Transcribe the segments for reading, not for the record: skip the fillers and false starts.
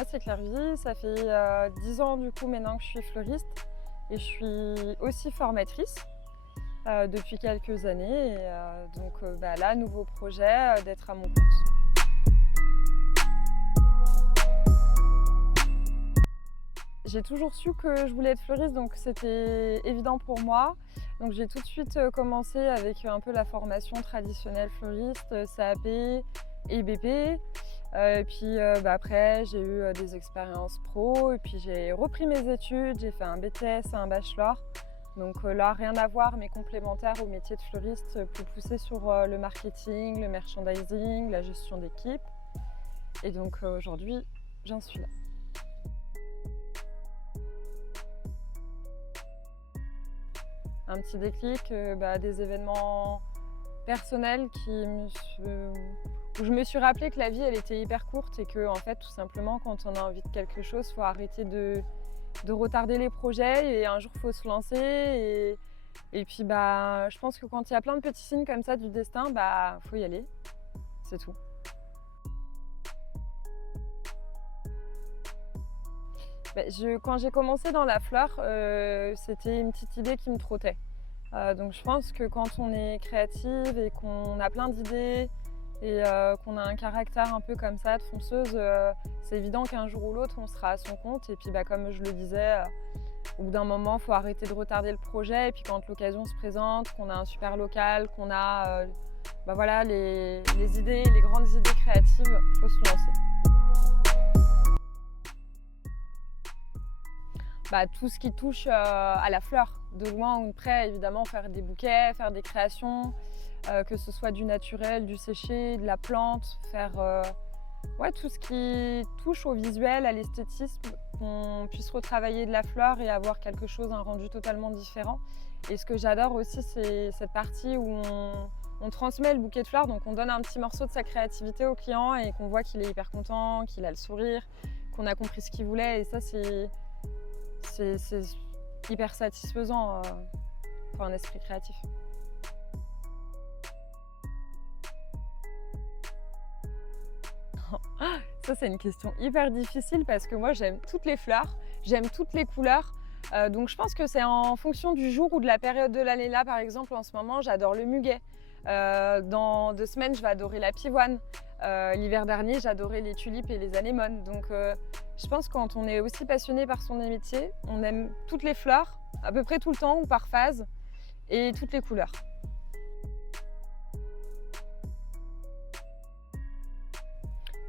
moi c'est Claire Vie, ça fait 10 ans du coup maintenant que je suis fleuriste et je suis aussi formatrice depuis quelques années. Et, là, nouveau projet d'être à mon compte. J'ai toujours su que je voulais être fleuriste, donc c'était évident pour moi. Donc j'ai tout de suite commencé avec un peu la formation traditionnelle fleuriste, CAP et BP. Après, j'ai eu des expériences pro et puis j'ai repris mes études, j'ai fait un BTS et un bachelor. Donc là, rien à voir, mais complémentaire au métier de fleuriste, plus poussé sur le marketing, le merchandising, la gestion d'équipe. Et donc aujourd'hui, j'en suis là. Un petit déclic, des événements personnels où je me suis rappelé que la vie, elle était hyper courte et que, en fait, tout simplement, quand on a envie de quelque chose, il faut arrêter de retarder les projets et un jour, il faut se lancer. Et puis, je pense que quand il y a plein de petits signes comme ça du destin, faut y aller. C'est tout. Quand j'ai commencé dans la fleur, c'était une petite idée qui me trottait. Donc je pense que quand on est créative et qu'on a plein d'idées et qu'on a un caractère un peu comme ça, de fonceuse, c'est évident qu'un jour ou l'autre, on sera à son compte. Et puis comme je le disais, au bout d'un moment, il faut arrêter de retarder le projet. Et puis quand l'occasion se présente, qu'on a un super local, qu'on a les idées, les grandes idées créatives, il faut se lancer. Tout ce qui touche à la fleur, de loin ou de près, évidemment, faire des bouquets, faire des créations, que ce soit du naturel, du séché, de la plante, faire tout ce qui touche au visuel, à l'esthétisme, qu'on puisse retravailler de la fleur et avoir quelque chose, un rendu totalement différent. Et ce que j'adore aussi, c'est cette partie où on transmet le bouquet de fleurs, donc on donne un petit morceau de sa créativité au client et qu'on voit qu'il est hyper content, qu'il a le sourire, qu'on a compris ce qu'il voulait. Et ça, c'est hyper satisfaisant pour un esprit créatif. Ça, c'est une question hyper difficile parce que moi, j'aime toutes les fleurs, j'aime toutes les couleurs. Donc je pense que c'est en fonction du jour ou de la période de l'année. Là, par exemple, en ce moment, j'adore le muguet. Dans 2 semaines, je vais adorer la pivoine. L'hiver dernier, j'adorais les tulipes et les anémones. Donc je pense que quand on est aussi passionné par son métier, on aime toutes les fleurs, à peu près tout le temps ou par phase, et toutes les couleurs.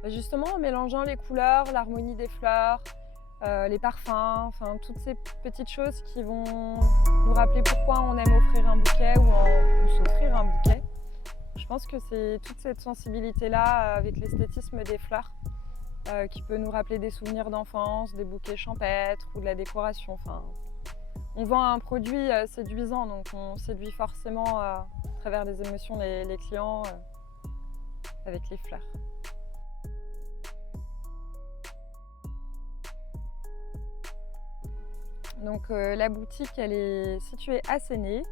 Justement, en mélangeant les couleurs, l'harmonie des fleurs, les parfums, enfin toutes ces petites choses qui vont nous rappeler pourquoi on aime offrir un bouquet ou s'offrir un bouquet. Je pense que c'est toute cette sensibilité-là avec l'esthétisme des fleurs qui peut nous rappeler des souvenirs d'enfance, des bouquets champêtres ou de la décoration. Enfin, on vend un produit séduisant, donc on séduit forcément à travers les émotions les clients avec les fleurs. Donc la boutique, elle est située à Séné.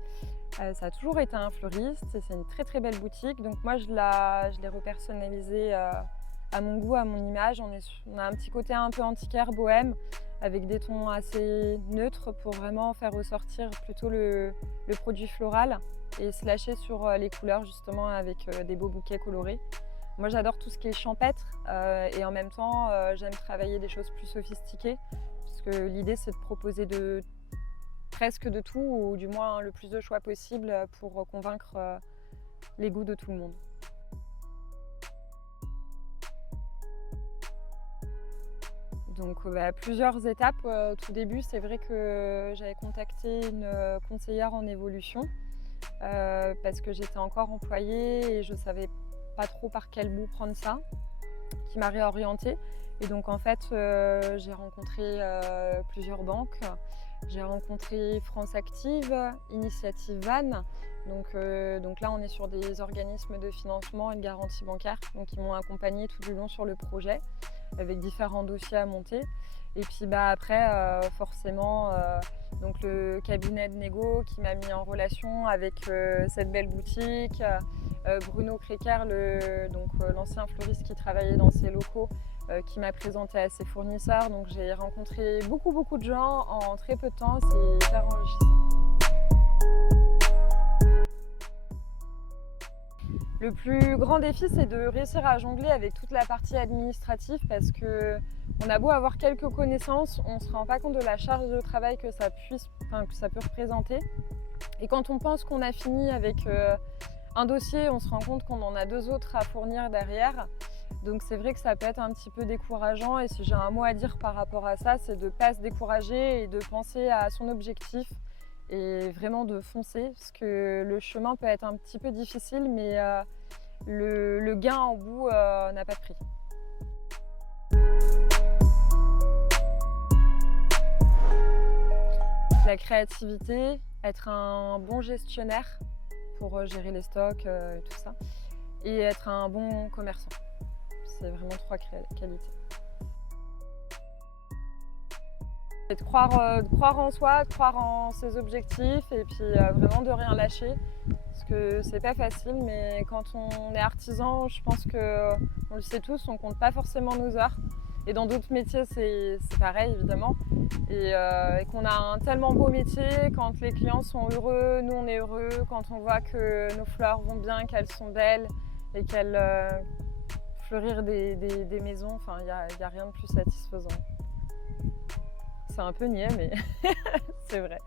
Ça a toujours été un fleuriste et c'est une très très belle boutique. Donc moi je l'ai repersonnalisée à mon goût, à mon image. On a un petit côté un peu antiquaire, bohème, avec des tons assez neutres pour vraiment faire ressortir plutôt le produit floral et se lâcher sur les couleurs justement avec des beaux bouquets colorés. Moi j'adore tout ce qui est champêtre et en même temps j'aime travailler des choses plus sophistiquées. Parce que l'idée, c'est de proposer presque de tout, ou du moins le plus de choix possible pour convaincre les goûts de tout le monde. Donc plusieurs étapes. Tout début, c'est vrai que j'avais contacté une conseillère en évolution parce que j'étais encore employée et je ne savais pas trop par quel bout prendre ça, qui m'a réorientée. Et donc en fait, j'ai rencontré plusieurs banques. J'ai rencontré France Active, Initiative Van. Donc là, on est sur des organismes de financement et de garantie bancaire. Donc ils m'ont accompagnée tout du long sur le projet. avec différents dossiers à monter. Et puis après, forcément, donc le cabinet de négo qui m'a mis en relation avec cette belle boutique, Bruno Créquer, l'ancien fleuriste qui travaillait dans ces locaux, qui m'a présenté à ses fournisseurs. Donc j'ai rencontré beaucoup de gens en très peu de temps, c'est hyper enrichissant. Le plus grand défi, c'est de réussir à jongler avec toute la partie administrative parce qu'on a beau avoir quelques connaissances, on ne se rend pas compte de la charge de travail que ça peut représenter. Et quand on pense qu'on a fini avec un dossier, on se rend compte qu'on en a 2 autres à fournir derrière. Donc c'est vrai que ça peut être un petit peu décourageant et si j'ai un mot à dire par rapport à ça, c'est de ne pas se décourager et de penser à son objectif et vraiment de foncer parce que le chemin peut être un petit peu difficile mais le gain en bout n'a pas de prix. La créativité, être un bon gestionnaire pour gérer les stocks et tout ça et être un bon commerçant. C'est vraiment 3 qualités. Et de croire en soi, de croire en ses objectifs et puis vraiment de rien lâcher. Parce que c'est pas facile, mais quand on est artisan, je pense qu'on le sait tous, on compte pas forcément nos heures. Et dans d'autres métiers, c'est pareil évidemment. Et qu'on a un tellement beau métier, quand les clients sont heureux, nous on est heureux, quand on voit que nos fleurs vont bien, qu'elles sont belles et qu'elles fleurir des maisons, enfin il y a rien de plus satisfaisant. C'est un peu niais, mais c'est vrai.